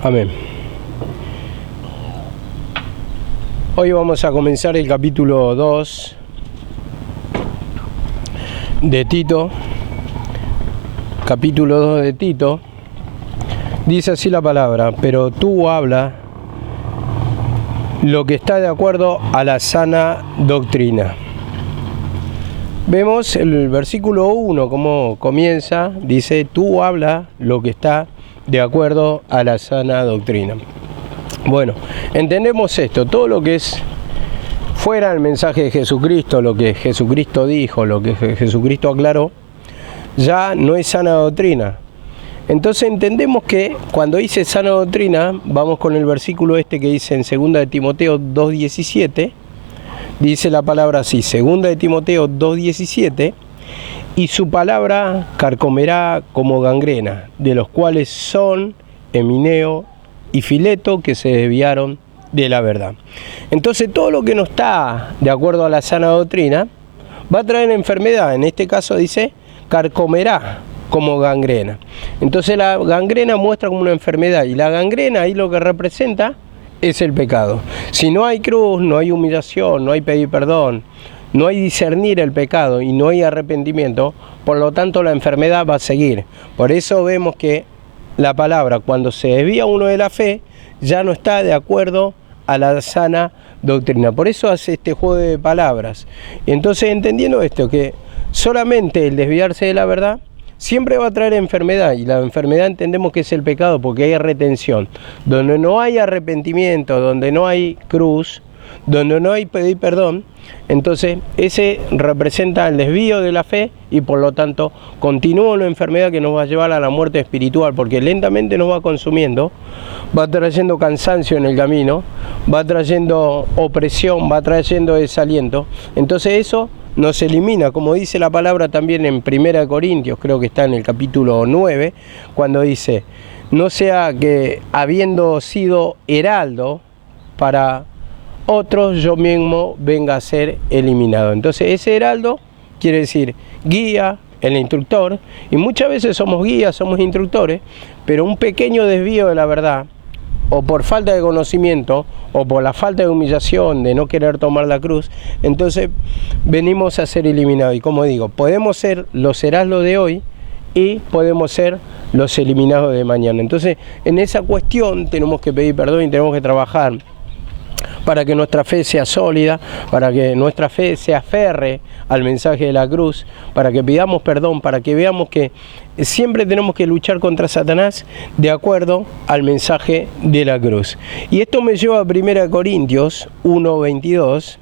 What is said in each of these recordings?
Amén. Hoy vamos a comenzar el capítulo 2 de Tito. Capítulo 2 de Tito. Dice así la palabra: pero tú habla lo que está de acuerdo a la sana doctrina. Vemos el versículo 1, cómo comienza. Dice: tú habla lo que está de acuerdo a la sana doctrina. Bueno, entendemos esto, todo lo que es fuera del mensaje de Jesucristo, lo que Jesucristo dijo, lo que Jesucristo aclaró, ya no es sana doctrina. Entonces entendemos que cuando dice sana doctrina, vamos con el versículo este que dice en 2 de Timoteo 2:17, dice la palabra así, 2 de Timoteo 2:17, y su palabra carcomerá como gangrena, de los cuales son Emineo y Fileto, que se desviaron de la verdad. Entonces todo lo que no está de acuerdo a la sana doctrina va a traer enfermedad. En este caso dice carcomerá como gangrena. Entonces la gangrena muestra como una enfermedad, y la gangrena ahí lo que representa es el pecado. Si no hay cruz, no hay humillación, no hay pedir perdón, no hay discernir el pecado y no hay arrepentimiento, por lo tanto la enfermedad va a seguir. Por eso vemos que la palabra, cuando se desvía uno de la fe, ya no está de acuerdo a la sana doctrina. Por eso hace este juego de palabras. Entonces, entendiendo esto, que solamente el desviarse de la verdad siempre va a traer enfermedad, y la enfermedad entendemos que es el pecado, porque hay retención. Donde no hay arrepentimiento, donde no hay cruz, donde no hay pedir perdón, entonces ese representa el desvío de la fe, y por lo tanto continúa una enfermedad que nos va a llevar a la muerte espiritual, porque lentamente nos va consumiendo, va trayendo cansancio en el camino, va trayendo opresión, va trayendo desaliento. Entonces eso nos elimina, como dice la palabra también en 1 Corintios, creo que está en el capítulo 9, cuando dice: no sea que habiendo sido heraldo para otros, yo mismo venga a ser eliminado. Entonces ese heraldo quiere decir guía, el instructor, y muchas veces somos guías, somos instructores, pero un pequeño desvío de la verdad, o por falta de conocimiento, o por la falta de humillación, de no querer tomar la cruz, entonces venimos a ser eliminados. Y como digo, podemos ser los heraldos de hoy y podemos ser los eliminados de mañana. Entonces en esa cuestión tenemos que pedir perdón y tenemos que trabajar para que nuestra fe sea sólida, para que nuestra fe se aferre al mensaje de la cruz, para que pidamos perdón, para que veamos que siempre tenemos que luchar contra Satanás de acuerdo al mensaje de la cruz. Y esto me lleva a 1 Corintios 1:22,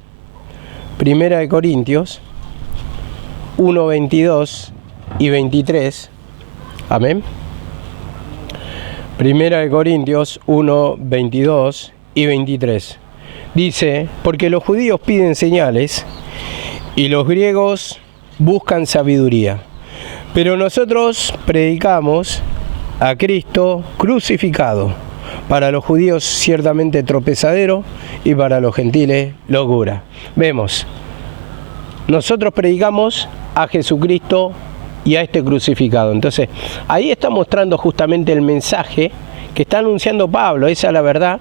1 Corintios 1:22 y 23, amén. 1 Corintios 1:22 y 23. Dice: porque los judíos piden señales y los griegos buscan sabiduría, pero nosotros predicamos a Cristo crucificado, para los judíos ciertamente tropezadero y para los gentiles locura. Vemos, nosotros predicamos a Jesucristo y a este crucificado. Entonces ahí está mostrando justamente el mensaje que está anunciando Pablo. Esa es la verdad.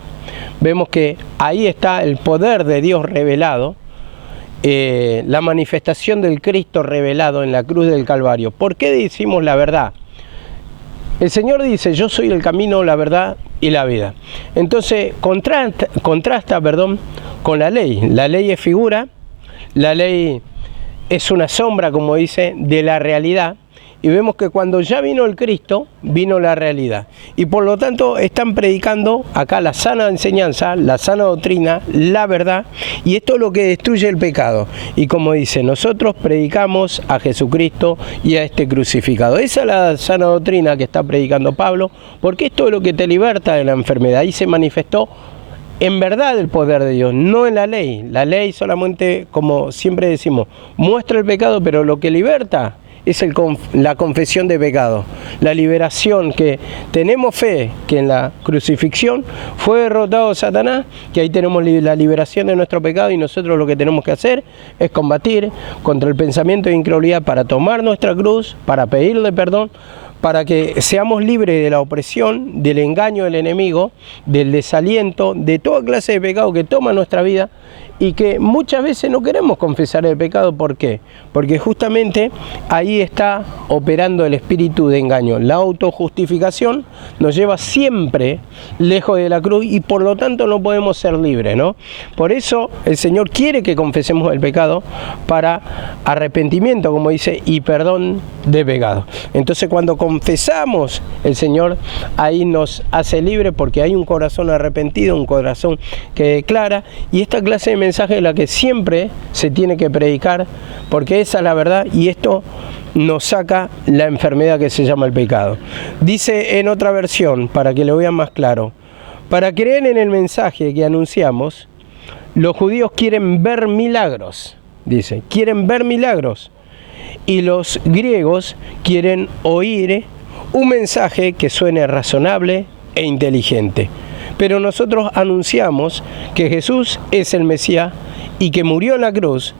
Vemos que ahí está el poder de Dios revelado, la manifestación del Cristo revelado en la cruz del Calvario. ¿Por qué decimos la verdad? El Señor dice: yo soy el camino, la verdad y la vida. Entonces contrasta con la ley. La ley es figura, la ley es una sombra, como dice, de la realidad. Y vemos que cuando ya vino el Cristo, vino la realidad. Y por lo tanto están predicando acá la sana enseñanza, la sana doctrina, la verdad. Y esto es lo que destruye el pecado. Y como dice, nosotros predicamos a Jesucristo y a este crucificado. Esa es la sana doctrina que está predicando Pablo, porque esto es lo que te liberta de la enfermedad. Ahí se manifestó en verdad el poder de Dios, no en la ley. La ley solamente, como siempre decimos, muestra el pecado, pero lo que liberta es la confesión de pecado, la liberación, que tenemos fe que en la crucifixión fue derrotado Satanás, que ahí tenemos la liberación de nuestro pecado, y nosotros lo que tenemos que hacer es combatir contra el pensamiento de incredulidad para tomar nuestra cruz, para pedirle perdón, para que seamos libres de la opresión, del engaño del enemigo, del desaliento, de toda clase de pecado que toma nuestra vida y que muchas veces no queremos confesar el pecado. ¿Por qué? Porque justamente ahí está operando el espíritu de engaño. La autojustificación nos lleva siempre lejos de la cruz y por lo tanto no podemos ser libres, ¿no? Por eso el Señor quiere que confesemos el pecado para arrepentimiento, como dice, y perdón de pecado. Entonces cuando confesamos, el Señor ahí nos hace libres porque hay un corazón arrepentido, un corazón que declara, y esta clase de mensaje es la que siempre se tiene que predicar, porque esa es la verdad y esto nos saca la enfermedad que se llama el pecado. Dice en otra versión, para que lo vean más claro, para creer en el mensaje que anunciamos, los judíos quieren ver milagros, dice, quieren ver milagros, y los griegos quieren oír un mensaje que suene razonable e inteligente. Pero nosotros anunciamos que Jesús es el Mesías y que murió en la cruz.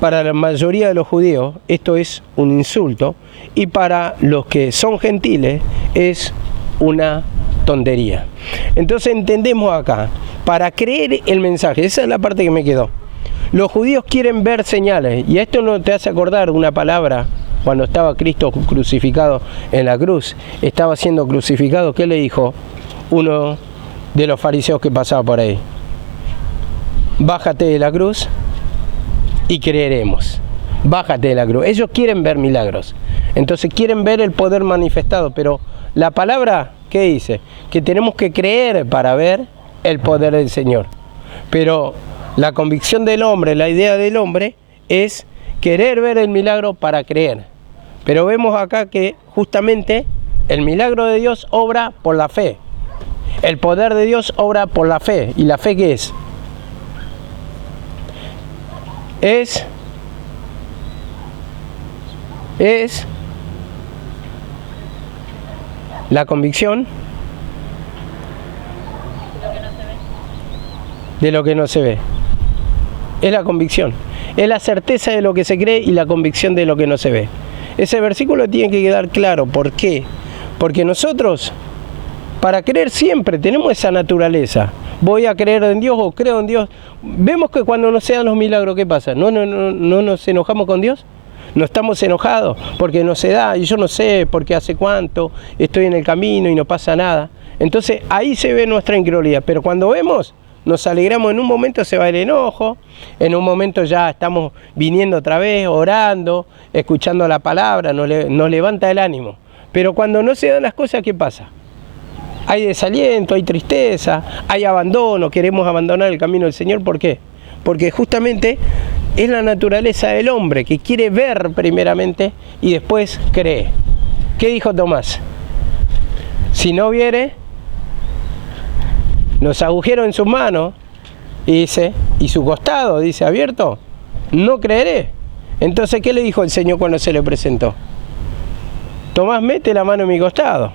Para la mayoría de los judíos esto es un insulto y para los que son gentiles es una tontería. Entonces entendemos acá, para creer el mensaje, esa es la parte que me quedó. Los judíos quieren ver señales y esto no te hace acordar una palabra. Cuando estaba Cristo crucificado en la cruz, estaba siendo crucificado, ¿qué le dijo uno de los fariseos que pasaba por ahí? Bájate de la cruz y creeremos. Bájate de la cruz. Ellos quieren ver milagros. Entonces quieren ver el poder manifestado. Pero la palabra, ¿qué dice? Que tenemos que creer para ver el poder del Señor. Pero la convicción del hombre, la idea del hombre, es querer ver el milagro para creer. Pero vemos acá que justamente el milagro de Dios obra por la fe. El poder de Dios obra por la fe. ¿Y la fe qué es? Es la convicción de lo que no se ve. Es la convicción. Es la certeza de lo que se cree y la convicción de lo que no se ve. Ese versículo tiene que quedar claro. ¿Por qué? Porque nosotros, para creer siempre, tenemos esa naturaleza. Voy a creer en Dios o creo en Dios. Vemos que cuando no se dan los milagros, ¿qué pasa? ¿No nos enojamos con Dios? No estamos enojados porque no se da y yo no sé por qué hace cuánto, estoy en el camino y no pasa nada. Entonces ahí se ve nuestra incredulidad. Pero cuando vemos, nos alegramos, en un momento se va el enojo, en un momento ya estamos viniendo otra vez, orando, escuchando la palabra, nos levanta el ánimo. Pero cuando no se dan las cosas, ¿qué pasa? Hay desaliento, hay tristeza, hay abandono, queremos abandonar el camino del Señor. ¿Por qué? Porque justamente es la naturaleza del hombre que quiere ver primeramente y después cree. ¿Qué dijo Tomás? Si no viere los agujeros en sus manos y dice, y su costado, dice, abierto, no creeré. Entonces, ¿qué le dijo el Señor cuando se le presentó? Tomás, mete la mano en mi costado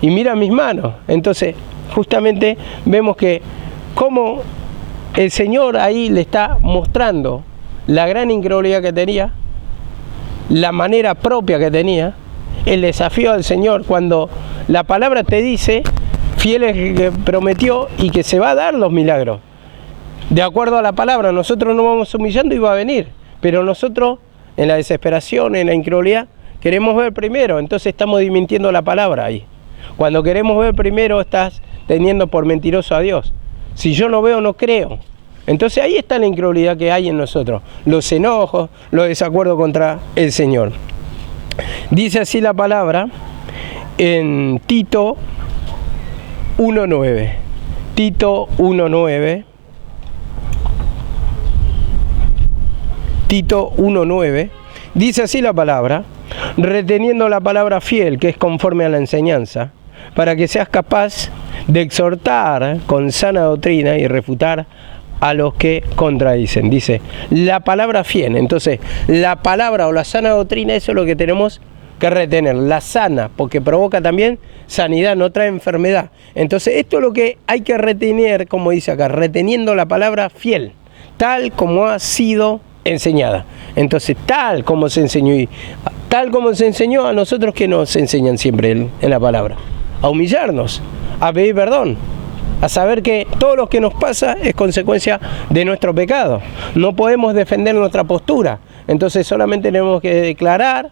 y mira mis manos. Entonces, justamente vemos que cómo el Señor ahí le está mostrando la gran incredulidad que tenía, la manera propia que tenía, el desafío del Señor cuando la palabra te dice, fiel es el que prometió y que se va a dar los milagros. De acuerdo a la palabra, nosotros nos vamos humillando y va a venir, pero nosotros en la desesperación, en la incredulidad, queremos ver primero, entonces estamos desmintiendo la palabra ahí. Cuando queremos ver primero, estás teniendo por mentiroso a Dios. Si yo no veo, no creo. Entonces ahí está la incredulidad que hay en nosotros, los enojos, los desacuerdos contra el Señor. Dice así la palabra en Tito 1:9. Tito 1:9. Tito 1:9. Dice así la palabra, reteniendo la palabra fiel, que es conforme a la enseñanza, para que seas capaz de exhortar con sana doctrina y refutar a los que contradicen. Dice, la palabra fiel. Entonces, la palabra o la sana doctrina, eso es lo que tenemos que retener. La sana, porque provoca también sanidad, no trae enfermedad. Entonces, esto es lo que hay que retener, como dice acá, reteniendo la palabra fiel, tal como ha sido enseñada. Entonces, tal como se enseñó. Y tal como se enseñó a nosotros, que nos enseñan siempre en la palabra, a humillarnos, a pedir perdón, a saber que todo lo que nos pasa es consecuencia de nuestro pecado. No podemos defender nuestra postura, entonces solamente tenemos que declarar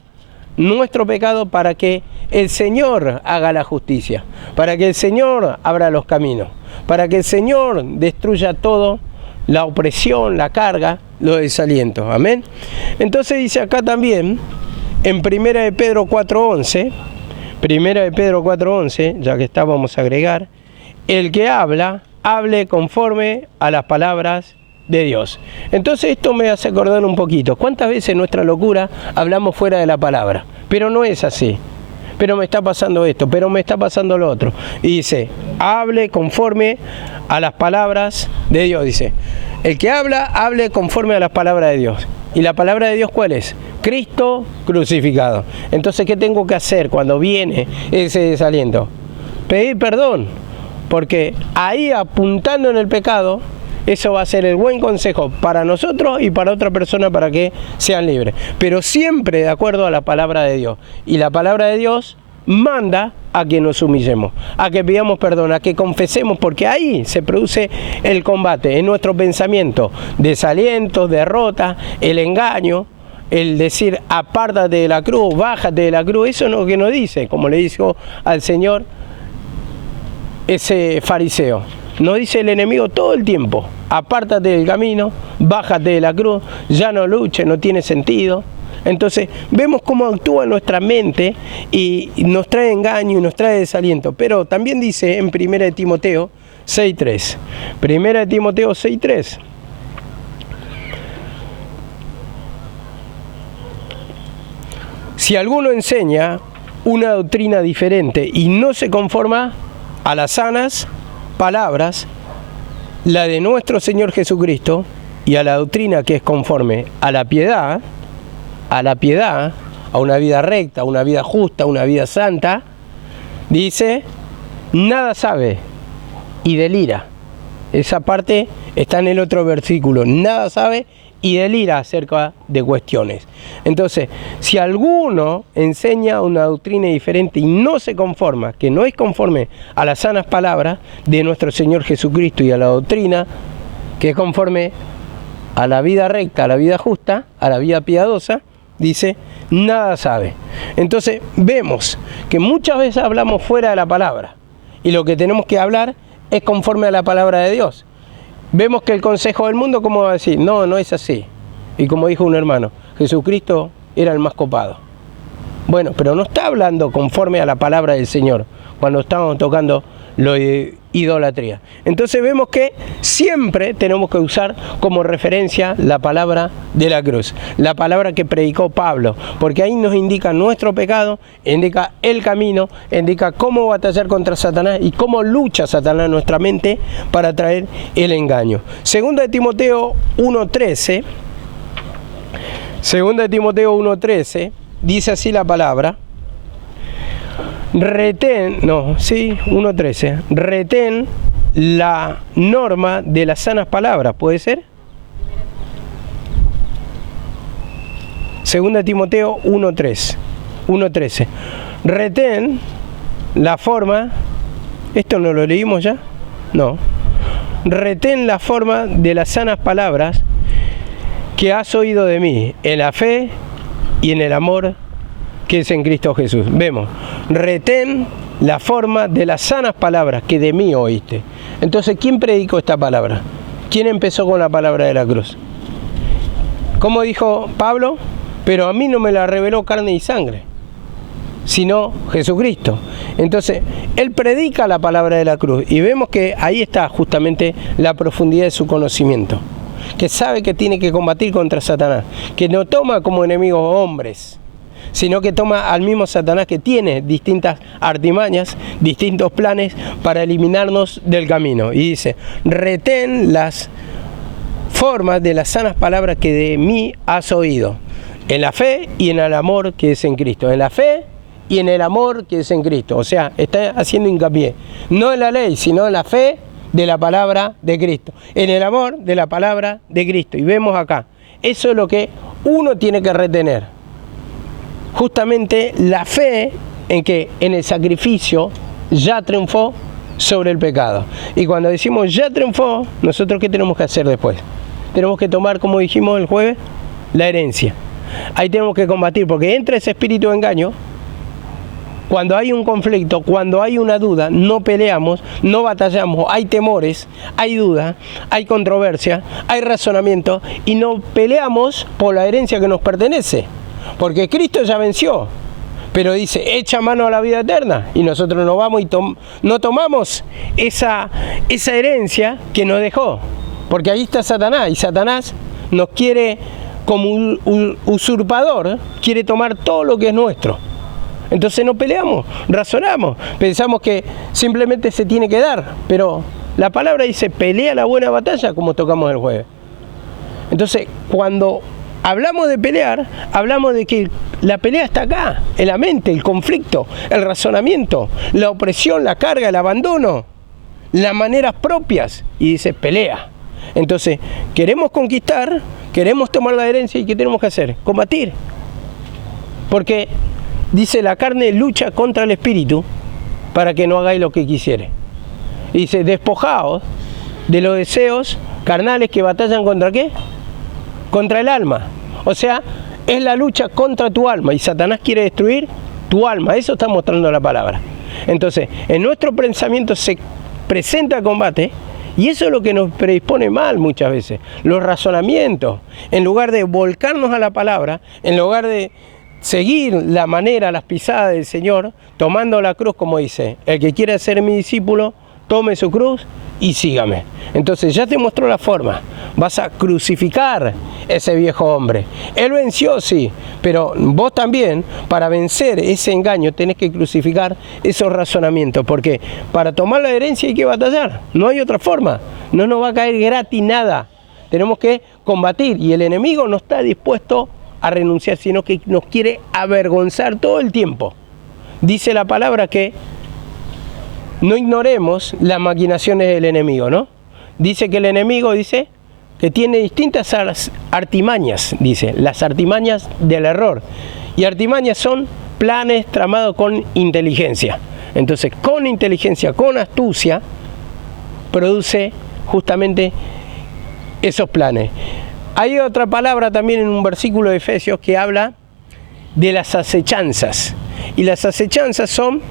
nuestro pecado para que el Señor haga la justicia, para que el Señor abra los caminos, para que el Señor destruya todo, la opresión, la carga, los desalientos. Amén. Entonces dice acá también, en 1 de Pedro 4:11, 1 de Pedro 4:11, ya que está, vamos a agregar, el que habla, hable conforme a las palabras de Dios. Entonces esto me hace acordar un poquito. ¿Cuántas veces en nuestra locura hablamos fuera de la palabra? Pero no es así. Pero me está pasando esto, pero me está pasando lo otro. Y dice, hable conforme a las palabras de Dios. Dice, el que habla, hable conforme a las palabras de Dios. ¿Y la palabra de Dios cuál es? Cristo crucificado. Entonces, ¿qué tengo que hacer cuando viene ese desaliento? Pedir perdón, porque ahí apuntando en el pecado, eso va a ser el buen consejo para nosotros y para otra persona para que sean libres. Pero siempre de acuerdo a la palabra de Dios. Y la palabra de Dios manda a que nos humillemos, a que pidamos perdón, a que confesemos, porque ahí se produce el combate, en nuestro pensamiento, desaliento, derrota, el engaño, el decir apártate de la cruz, bájate de la cruz. Eso es lo que nos dice, como le dijo al Señor ese fariseo. Nos dice el enemigo todo el tiempo, apártate del camino, bájate de la cruz, ya no luches, no tiene sentido. Entonces vemos cómo actúa nuestra mente y nos trae engaño y nos trae desaliento. Pero también dice en 1 de Timoteo 6:3, 1 de Timoteo 6:3, si alguno enseña una doctrina diferente y no se conforma a las sanas palabras, la de nuestro Señor Jesucristo, y a la doctrina que es conforme a la piedad, a una vida recta, a una vida justa, a una vida santa, dice, nada sabe y delira. Esa parte está en el otro versículo, nada sabe y delira acerca de cuestiones. Entonces, si alguno enseña una doctrina diferente y no se conforma, que no es conforme a las sanas palabras de nuestro Señor Jesucristo y a la doctrina que es conforme a la vida recta, a la vida justa, a la vida piadosa, dice, nada sabe. Entonces, vemos que muchas veces hablamos fuera de la palabra y lo que tenemos que hablar es conforme a la palabra de Dios. Vemos que el consejo del mundo, ¿cómo va a decir? No, no es así. Y como dijo un hermano, Jesucristo era el más copado. Bueno, pero no está hablando conforme a la palabra del Señor cuando estamos tocando lo de idolatría. Entonces vemos que siempre tenemos que usar como referencia la palabra de la cruz, la palabra que predicó Pablo, porque ahí nos indica nuestro pecado, indica el camino, indica cómo batallar contra Satanás y cómo lucha Satanás en nuestra mente para traer el engaño. Segunda de Timoteo 1:13, Segunda de Timoteo 1:13, dice así la palabra, retén la norma de las sanas palabras, ¿puede ser? Segunda Timoteo 1:13. Retén la forma, ¿esto no lo leímos ya? No. Retén la forma de las sanas palabras que has oído de mí, en la fe y en el amor que es en Cristo Jesús. Vemos, retén la forma de las sanas palabras que de mí oíste. Entonces, ¿quién predicó esta palabra? ¿Quién empezó con la palabra de la cruz? ¿Cómo dijo Pablo? Pero a mí no me la reveló carne y sangre, sino Jesucristo. Entonces, él predica la palabra de la cruz y vemos que ahí está justamente la profundidad de su conocimiento, que sabe que tiene que combatir contra Satanás, que no toma como enemigos hombres, sino que toma al mismo Satanás que tiene distintas artimañas, distintos planes para eliminarnos del camino. Y dice, retén las formas de las sanas palabras que de mí has oído, en la fe y en el amor que es en Cristo. En la fe y en el amor que es en Cristo. O sea, está haciendo hincapié, no en la ley, sino en la fe de la palabra de Cristo, en el amor de la palabra de Cristo. Y vemos acá, eso es lo que uno tiene que retener. justamente la fe en que en el sacrificio ya triunfó sobre el pecado. Y cuando decimos ya triunfó, nosotros ¿qué tenemos que hacer después? Tenemos que tomar, como dijimos el jueves, la herencia. Ahí tenemos que combatir, porque entra ese espíritu de engaño. Cuando hay un conflicto, cuando hay una duda, no peleamos, no batallamos, hay temores, hay duda, hay controversia, hay razonamiento y no peleamos por la herencia que nos pertenece, porque Cristo ya venció, pero dice, echa mano a la vida eterna y nosotros nos vamos y no tomamos esa herencia que nos dejó, porque ahí está Satanás y Satanás nos quiere como un usurpador, quiere tomar todo lo que es nuestro. Entonces no peleamos, razonamos, pensamos que simplemente se tiene que dar, pero la palabra dice pelea la buena batalla, como tocamos el jueves. Entonces cuando hablamos de pelear, hablamos de que la pelea está acá, en la mente, el conflicto, el razonamiento, la opresión, la carga, el abandono, las maneras propias, y dice pelea. Entonces queremos conquistar, queremos tomar la herencia y ¿qué tenemos que hacer? Combatir, porque dice, la carne lucha contra el espíritu para que no hagáis lo que quisiere. Y dice, despojaos de los deseos carnales que batallan contra ¿qué? Contra el alma. O sea, es la lucha contra tu alma y Satanás quiere destruir tu alma. Eso está mostrando la palabra. Entonces, en nuestro pensamiento se presenta el combate y eso es lo que nos predispone mal muchas veces. Los razonamientos, en lugar de volcarnos a la palabra, en lugar de seguir la manera, las pisadas del Señor, tomando la cruz, como dice, el que quiera ser mi discípulo, tome su cruz y sígame. Entonces ya te mostró la forma, vas a crucificar ese viejo hombre. Él venció, sí, pero vos también, para vencer ese engaño, tenés que crucificar esos razonamientos, porque para tomar la herencia hay que batallar, no hay otra forma, no nos va a caer gratis nada, tenemos que combatir y el enemigo no está dispuesto a renunciar, sino que nos quiere avergonzar todo el tiempo. Dice la palabra que no ignoremos las maquinaciones del enemigo, ¿no? Dice que el enemigo, dice, que tiene distintas artimañas, dice, las artimañas del error. Y artimañas son planes tramados con inteligencia. Entonces, con inteligencia, con astucia, produce justamente esos planes. Hay otra palabra también en un versículo de Efesios que habla de las acechanzas. Y las acechanzas son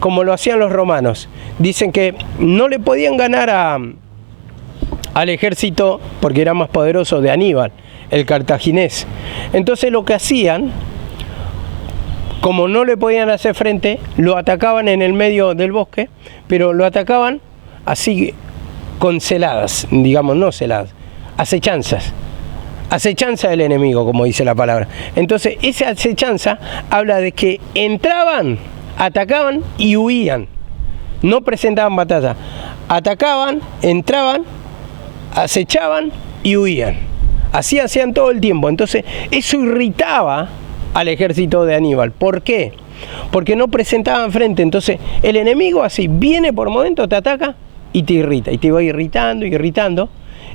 como lo hacían los romanos. Dicen que no le podían ganar al ejército porque era más poderoso de Aníbal, el cartaginés. Entonces lo que hacían, como no le podían hacer frente, lo atacaban en el medio del bosque, pero lo atacaban así con celadas, digamos, no celadas, acechanzas. Acechanza del enemigo, como dice la palabra. Entonces, esa acechanza habla de que entraban, atacaban y huían. No presentaban batalla. Atacaban, entraban, acechaban y huían. Así hacían todo el tiempo. Entonces, eso irritaba al ejército de Aníbal. ¿Por qué? Porque no presentaban frente. Entonces, el enemigo así viene por momentos, te ataca y te irrita. Y te va irritando, irritando.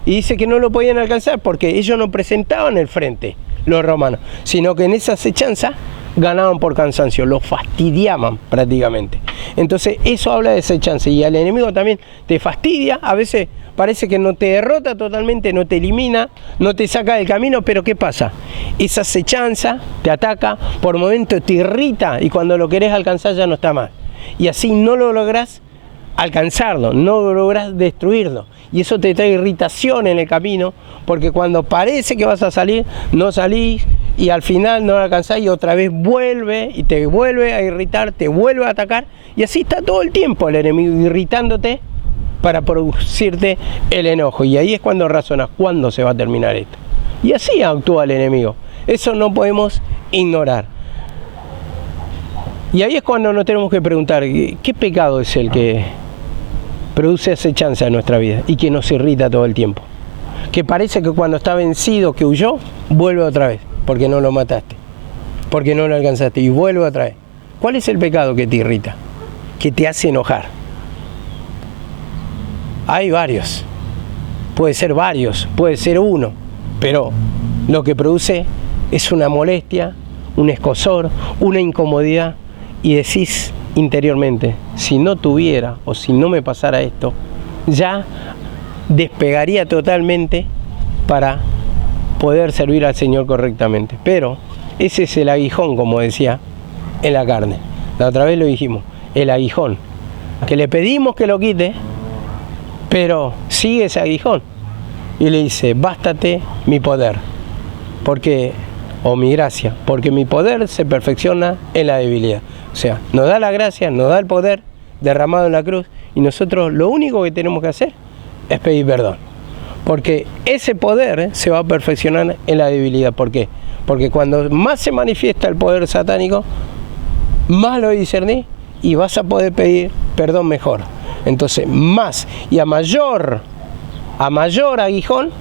Y dice que no lo podían alcanzar porque ellos no presentaban el frente, los romanos, sino que en esa acechanza ganaban por cansancio, los fastidiaban prácticamente. Entonces eso habla de acechanza y al enemigo también te fastidia, a veces parece que no te derrota totalmente, no te elimina, no te saca del camino, pero ¿qué pasa? Esa acechanza te ataca, por momentos te irrita y cuando lo querés alcanzar ya no está más. Y así no lo lográs alcanzarlo, no lo lográs destruirlo. Y eso te trae irritación en el camino, porque cuando parece que vas a salir, no salís y al final no lo alcanzás y otra vez vuelve y te vuelve a irritar, te vuelve a atacar y así está todo el tiempo el enemigo irritándote para producirte el enojo. Y ahí es cuando razonas, ¿cuándo se va a terminar esto? Y así actúa el enemigo. Eso no podemos ignorar. Y ahí es cuando nos tenemos que preguntar, ¿qué pecado es el que produce acechanza en nuestra vida y que nos irrita todo el tiempo? Que parece que cuando está vencido, que huyó, vuelve otra vez, porque no lo mataste, porque no lo alcanzaste, y vuelve otra vez. ¿Cuál es el pecado que te irrita? Que te hace enojar. Hay varios, puede ser varios, puede ser uno, pero lo que produce es una molestia, un escozor, una incomodidad, y decís interiormente, si no tuviera o si no me pasara esto, ya despegaría totalmente para poder servir al Señor correctamente. Pero ese es el aguijón, como decía, en la carne. La otra vez lo dijimos, el aguijón, que le pedimos que lo quite, pero sigue ese aguijón y le dice, bástate mi poder, o mi gracia, porque mi poder se perfecciona en la debilidad. O sea, nos da la gracia, nos da el poder derramado en la cruz, y nosotros lo único que tenemos que hacer es pedir perdón, porque ese poder se va a perfeccionar en la debilidad. ¿Por qué? Porque cuando más se manifiesta el poder satánico, más lo discernís y vas a poder pedir perdón mejor. Entonces, más y a mayor aguijón,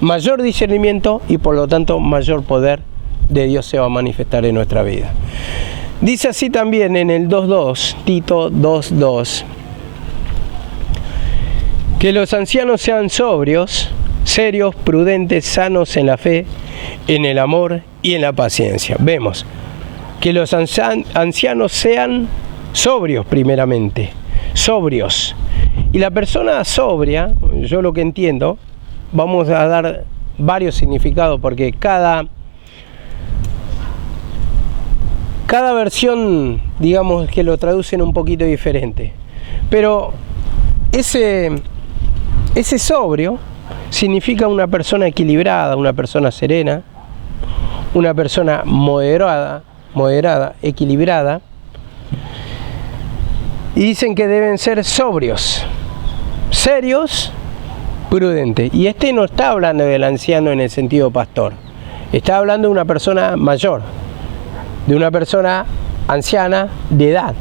mayor discernimiento, y por lo tanto mayor poder de Dios se va a manifestar en nuestra vida. Dice así también en el 2.2, Tito 2.2, que los ancianos sean sobrios, serios, prudentes, sanos en la fe, en el amor y en la paciencia. Vemos que los ancianos sean sobrios primeramente, sobrios. Y la persona sobria, yo lo que entiendo, vamos a dar varios significados, porque cada versión, digamos, que lo traducen un poquito diferente. Pero ese sobrio significa una persona equilibrada, una persona serena, una persona moderada, equilibrada. Y dicen que deben ser sobrios, serios, prudentes. Y no está hablando del anciano en el sentido pastor, está hablando de una persona mayor, de una persona anciana de edad.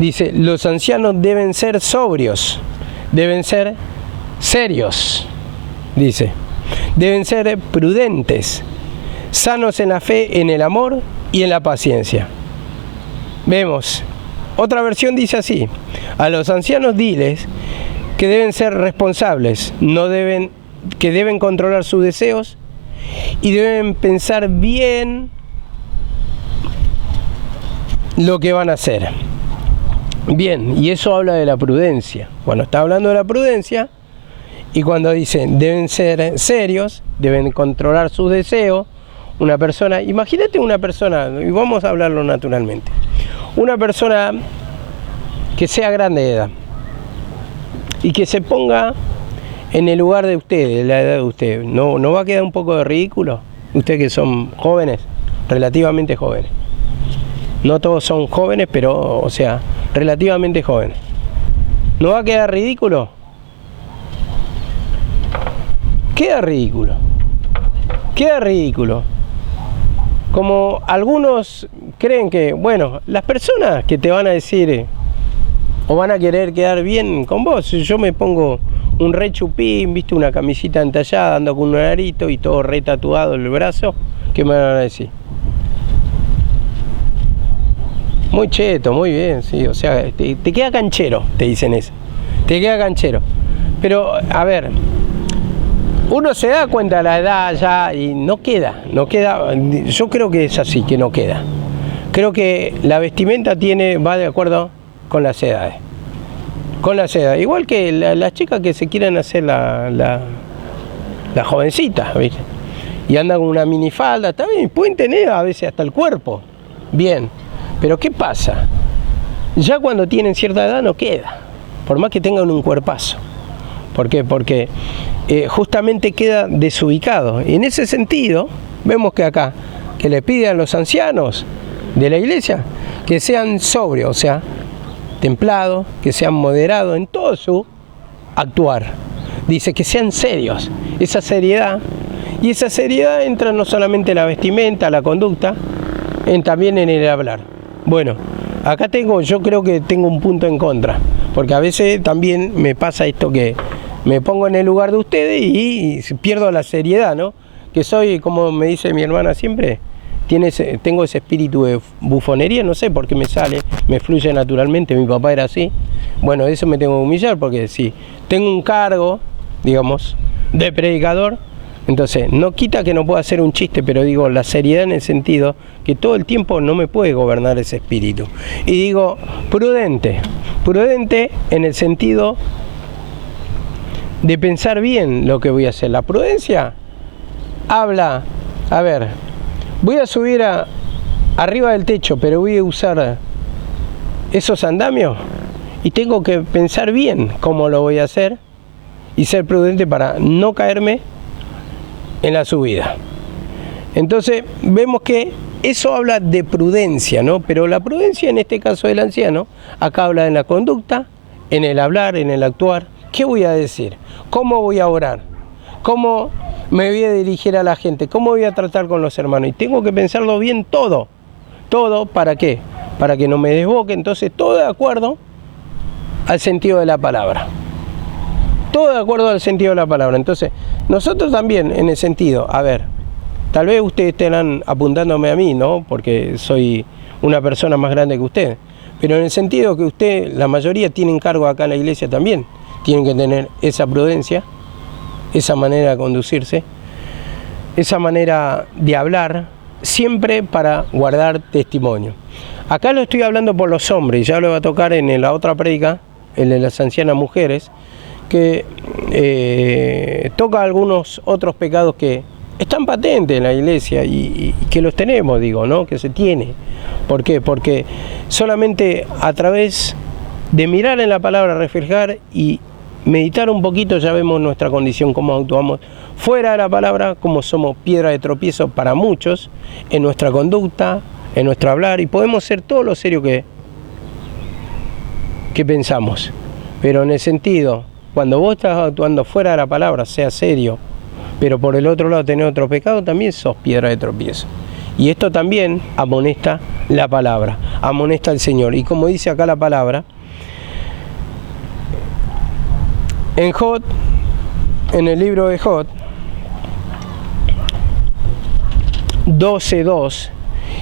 Dice, los ancianos deben ser sobrios, deben ser serios, dice, deben ser prudentes, sanos en la fe, en el amor y en la paciencia. Vemos, otra versión dice así, a los ancianos diles que deben ser responsables, que deben controlar sus deseos y deben pensar bien lo que van a hacer. Bien, y eso habla de la prudencia. Cuando está hablando de la prudencia, y cuando dice deben ser serios, deben controlar sus deseos, una persona, imagínate una persona, y vamos a hablarlo naturalmente, una persona que sea grande de edad y que se ponga en el lugar de usted, de la edad de usted, ¿no va a quedar un poco de ridículo? Ustedes que son jóvenes, relativamente jóvenes. No todos son jóvenes, pero, o sea, relativamente jóvenes. ¿No va a quedar ridículo? Queda ridículo. Queda ridículo. Como algunos creen que, bueno, las personas que te van a decir o van a querer quedar bien con vos, si yo me pongo un re chupín, viste, una camisita entallada, ando con un arito y todo re tatuado en el brazo, ¿qué me van a decir? Muy cheto, muy bien, sí, o sea, te queda canchero, te dicen eso, te queda canchero. Pero, a ver, uno se da cuenta de la edad ya y no queda, yo creo que es así, que no queda. Creo que la vestimenta va de acuerdo con las edades. Con las edades, igual que las chicas que se quieren hacer la jovencita, ¿viste? Y andan con una minifalda, también pueden tener a veces hasta el cuerpo, bien. Pero ¿qué pasa? Ya cuando tienen cierta edad no queda, por más que tengan un cuerpazo. ¿Por qué? Porque justamente queda desubicado. Y en ese sentido, vemos que acá, que le pide a los ancianos de la iglesia que sean sobrios, o sea, templados, que sean moderados en todo su actuar. Dice que sean serios, esa seriedad. Y esa seriedad entra no solamente en la vestimenta, la conducta, también en el hablar. Bueno, acá yo creo que tengo un punto en contra, porque a veces también me pasa esto que me pongo en el lugar de ustedes y pierdo la seriedad, ¿no? Que soy, como me dice mi hermana siempre, tengo ese espíritu de bufonería, no sé por qué me sale, me fluye naturalmente, mi papá era así. Bueno, eso me tengo que humillar, porque si tengo un cargo, digamos, de predicador, Entonces, no quita que no pueda hacer un chiste, pero digo la seriedad en el sentido que todo el tiempo no me puede gobernar ese espíritu. Y digo prudente en el sentido de pensar bien lo que voy a hacer. La prudencia habla, a ver, voy a subir arriba del techo, pero voy a usar esos andamios y tengo que pensar bien cómo lo voy a hacer y ser prudente para no caerme en la subida. Entonces vemos que eso habla de prudencia, ¿no? Pero la prudencia en este caso del anciano, acá habla en la conducta, en el hablar, en el actuar. ¿Qué voy a decir? ¿Cómo voy a orar? ¿Cómo me voy a dirigir a la gente? ¿Cómo voy a tratar con los hermanos? Y tengo que pensarlo bien todo. ¿Todo para qué? Para que no me desboque. Entonces todo de acuerdo al sentido de la palabra. Todo de acuerdo al sentido de la palabra. Entonces, nosotros también en el sentido, a ver, tal vez ustedes estarán apuntándome a mí, ¿no? Porque soy una persona más grande que usted. Pero en el sentido que usted, la mayoría tienen cargo acá en la iglesia también. Tienen que tener esa prudencia, esa manera de conducirse, esa manera de hablar, siempre para guardar testimonio. Acá lo estoy hablando por los hombres, ya lo va a tocar en la otra prédica, el de las ancianas mujeres, que toca algunos otros pecados que están patentes en la iglesia y que los tenemos, digo, ¿no? Que se tiene. ¿Por qué? Porque solamente a través de mirar en la palabra, reflejar y meditar un poquito, ya vemos nuestra condición, cómo actuamos fuera de la palabra, cómo somos piedra de tropiezo para muchos, en nuestra conducta, en nuestro hablar, y podemos ser todo lo serio que pensamos. Pero en el sentido, cuando vos estás actuando fuera de la palabra, sea serio, pero por el otro lado tenés otro pecado, también sos piedra de tropiezo. Y esto también amonesta la palabra, amonesta al Señor. Y como dice acá la palabra, en Job, en el libro de Job 12.2,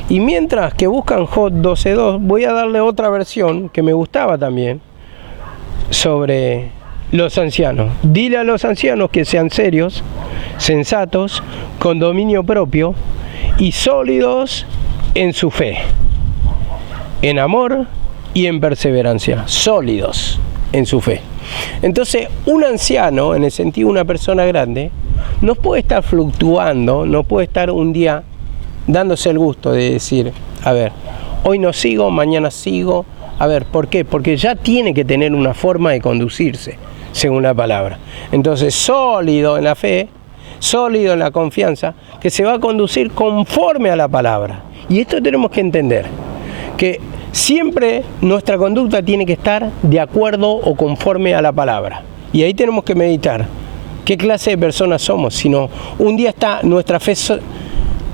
y mientras que buscan Job 12.2, voy a darle otra versión que me gustaba también sobre los ancianos. Dile a los ancianos que sean serios, sensatos, con dominio propio y sólidos en su fe, en amor y en perseverancia. Sólidos en su fe. Entonces, un anciano, en el sentido de una persona grande, no puede estar fluctuando, no puede estar un día dándose el gusto de decir, a ver, hoy no sigo, mañana sigo. A ver, ¿por qué? Porque ya tiene que tener una forma de conducirse, según la palabra. Entonces, sólido en la fe, sólido en la confianza, que se va a conducir conforme a la palabra. Y esto tenemos que entender, que siempre nuestra conducta tiene que estar de acuerdo o conforme a la palabra. Y ahí tenemos que meditar qué clase de personas somos. Sino un día nuestra fe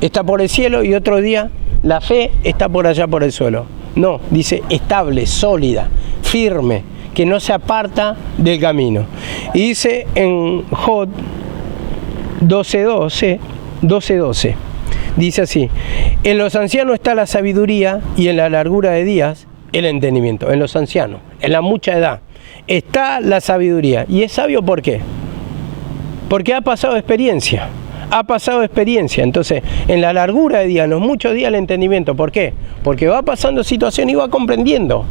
está por el cielo y otro día la fe está por allá por el suelo. No, dice estable, sólida, firme, que no se aparta del camino. Y dice en Job 12:12, dice así: en los ancianos está la sabiduría y en la largura de días el entendimiento. En los ancianos, en la mucha edad, está la sabiduría. ¿Y es sabio por qué? Porque ha pasado experiencia. Entonces, en la largura de días, en los muchos días, el entendimiento. ¿Por qué? Porque va pasando situación y va comprendiendo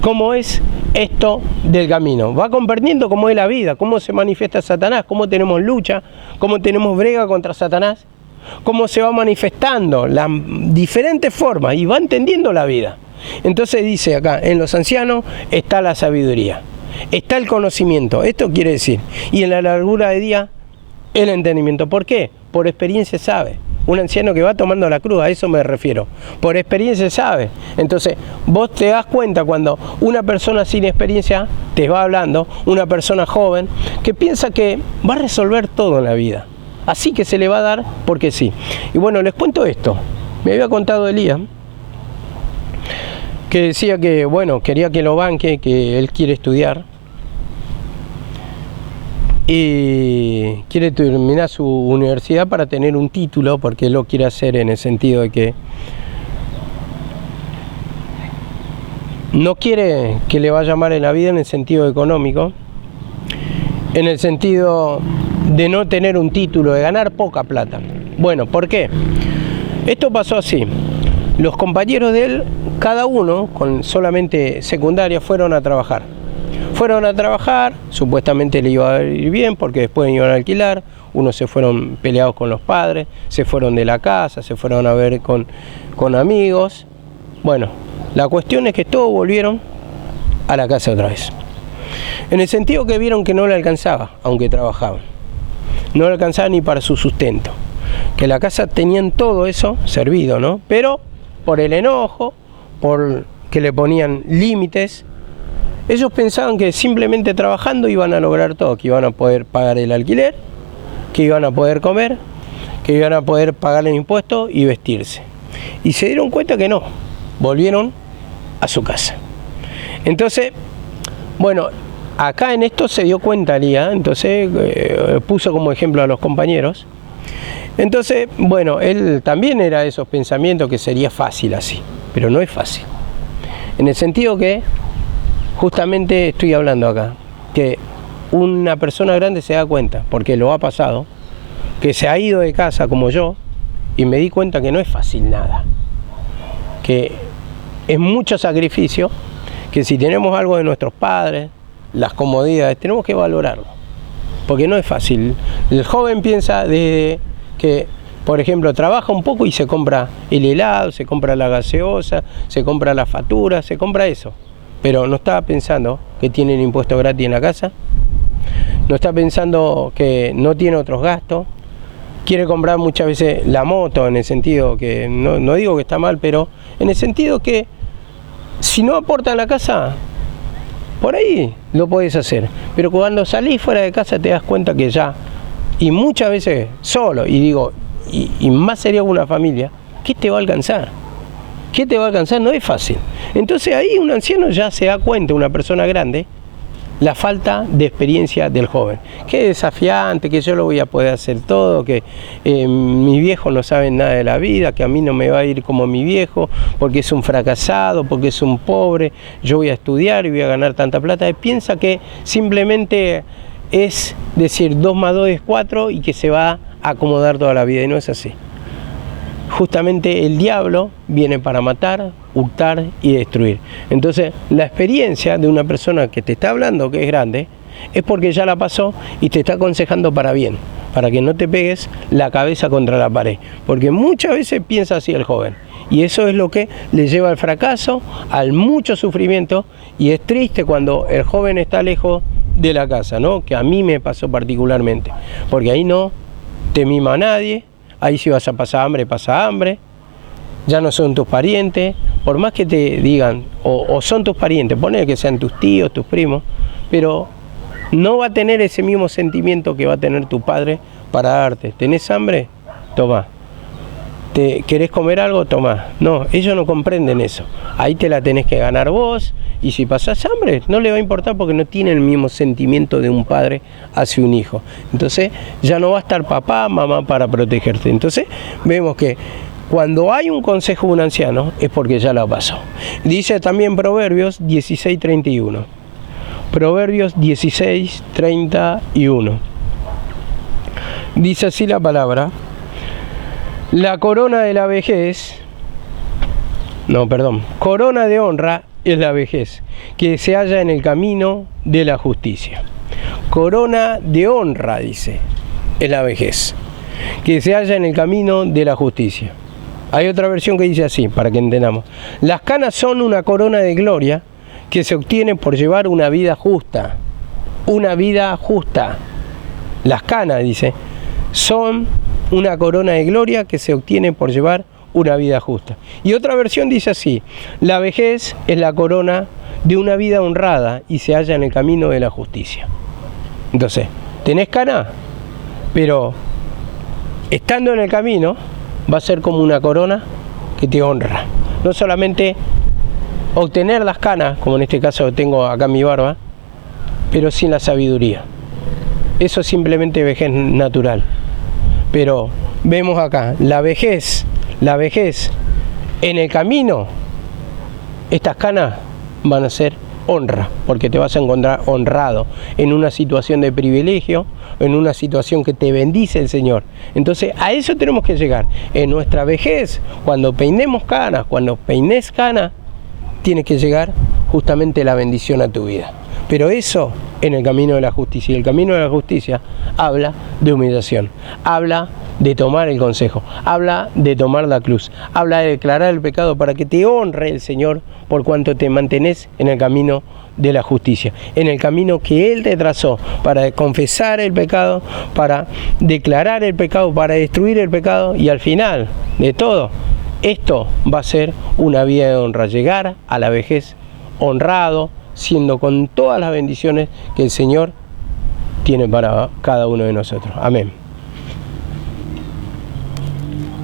cómo es esto del camino. Va comprendiendo cómo es la vida, cómo se manifiesta Satanás, cómo tenemos lucha, cómo tenemos brega contra Satanás, cómo se va manifestando las diferentes formas y va entendiendo la vida. Entonces dice acá, en los ancianos está la sabiduría, está el conocimiento. Esto quiere decir, y en la largura de día, el entendimiento. ¿Por qué? Por experiencia sabe. Un anciano que va tomando la cruz, a eso me refiero. Por experiencia sabe. Entonces, vos te das cuenta cuando una persona sin experiencia te va hablando, una persona joven, que piensa que va a resolver todo en la vida. Así que se le va a dar porque sí. Y bueno, les cuento esto. Me había contado Elías, que decía que, bueno, quería que lo banque, que él quiere estudiar. Y quiere terminar su universidad para tener un título, porque él lo quiere hacer en el sentido de que no quiere que le vaya mal en la vida en el sentido económico, en el sentido de no tener un título, de ganar poca plata. Bueno, ¿por qué? Esto pasó así. Los compañeros de él, cada uno con solamente secundaria, fueron a trabajar. Fueron a trabajar, supuestamente le iba a ir bien porque después iban a alquilar. Unos se fueron peleados con los padres, se fueron de la casa, se fueron a ver con amigos. Bueno, la cuestión es que todos volvieron a la casa otra vez. En el sentido que vieron que no le alcanzaba, aunque trabajaban. No le alcanzaba ni para su sustento. Que la casa tenían todo eso servido, ¿no? Pero por el enojo, por que le ponían límites, ellos pensaban que simplemente trabajando iban a lograr todo, que iban a poder pagar el alquiler, que iban a poder comer, que iban a poder pagar el impuesto y vestirse. Y se dieron cuenta que no, volvieron a su casa. Entonces, bueno, acá en esto se dio cuenta Lía, entonces puso como ejemplo a los compañeros. Entonces, bueno, él también era de esos pensamientos que sería fácil así, pero no es fácil. En el sentido que, justamente estoy hablando acá, que una persona grande se da cuenta, porque lo ha pasado, que se ha ido de casa como yo, y me di cuenta que no es fácil nada, que es mucho sacrificio, que si tenemos algo de nuestros padres, las comodidades, tenemos que valorarlo, porque no es fácil. El joven piensa desde que, por ejemplo, trabaja un poco y se compra el helado, se compra la gaseosa, se compra la factura, se compra eso. Pero no está pensando que tiene el impuesto gratis en la casa, no está pensando que no tiene otros gastos, quiere comprar muchas veces la moto, en el sentido que, no digo que está mal, pero en el sentido que si no aporta en la casa, por ahí lo podés hacer. Pero cuando salís fuera de casa te das cuenta que ya, y muchas veces solo, y digo, y más sería con una familia, ¿qué te va a alcanzar? ¿Qué te va a alcanzar? No es fácil. Entonces ahí un anciano ya se da cuenta, una persona grande, la falta de experiencia del joven. Qué desafiante, que yo lo voy a poder hacer todo, que mis viejos no saben nada de la vida, que a mí no me va a ir como mi viejo, porque es un fracasado, porque es un pobre, yo voy a estudiar y voy a ganar tanta plata. Él piensa que simplemente es decir 2 más 2 es 4 y que se va a acomodar toda la vida, y no es así. Justamente el diablo viene para matar, hurtar y destruir. Entonces, la experiencia de una persona que te está hablando, que es grande, es porque ya la pasó y te está aconsejando para bien, para que no te pegues la cabeza contra la pared. Porque muchas veces piensa así el joven. Y eso es lo que le lleva al fracaso, al mucho sufrimiento, y es triste cuando el joven está lejos de la casa, ¿no? Que a mí me pasó particularmente, porque ahí no te mima a nadie. Ahí si vas a pasar hambre, pasa hambre, ya no son tus parientes, por más que te digan, o son tus parientes, ponele que sean tus tíos, tus primos, pero no va a tener ese mismo sentimiento que va a tener tu padre para darte. ¿Tenés hambre? Tomá. ¿Querés comer algo? Tomá. No, ellos no comprenden eso. Ahí te la tenés que ganar vos, y si pasás hambre, no le va a importar porque no tiene el mismo sentimiento de un padre hacia un hijo. Entonces, ya no va a estar papá, mamá para protegerte. Entonces, vemos que cuando hay un consejo de un anciano, es porque ya lo pasó. Dice también Proverbios 16:31. Proverbios 16:31. Dice así la palabra: la corona de la vejez, corona de honra es la vejez, que se halla en el camino de la justicia. Corona de honra, dice, es la vejez, que se halla en el camino de la justicia. Hay otra versión que dice así, para que entendamos: las canas son una corona de gloria que se obtiene por llevar una vida justa. Una vida justa. Las canas, dice, son una corona de gloria que se obtiene por llevar una vida justa. Y otra versión dice así: la vejez es la corona de una vida honrada y se halla en el camino de la justicia. Entonces, tenés cana, pero estando en el camino va a ser como una corona que te honra. No solamente obtener las canas, como en este caso tengo acá en mi barba, pero sin la sabiduría. Eso es simplemente vejez natural. Pero vemos acá, la vejez en el camino, estas canas van a ser honra, porque te vas a encontrar honrado en una situación de privilegio, en una situación que te bendice el Señor. Entonces a eso tenemos que llegar. En nuestra vejez, cuando peinemos canas, cuando peines canas, tiene que llegar justamente la bendición a tu vida. Pero eso en el camino de la justicia. Y el camino de la justicia habla de humillación, habla de tomar el consejo, habla de tomar la cruz, habla de declarar el pecado para que te honre el Señor por cuanto te mantenés en el camino de la justicia, en el camino que Él te trazó para confesar el pecado, para declarar el pecado, para destruir el pecado, y al final de todo, esto va a ser una vida de honra, llegar a la vejez honrado, siendo con todas las bendiciones que el Señor tiene para cada uno de nosotros. Amén.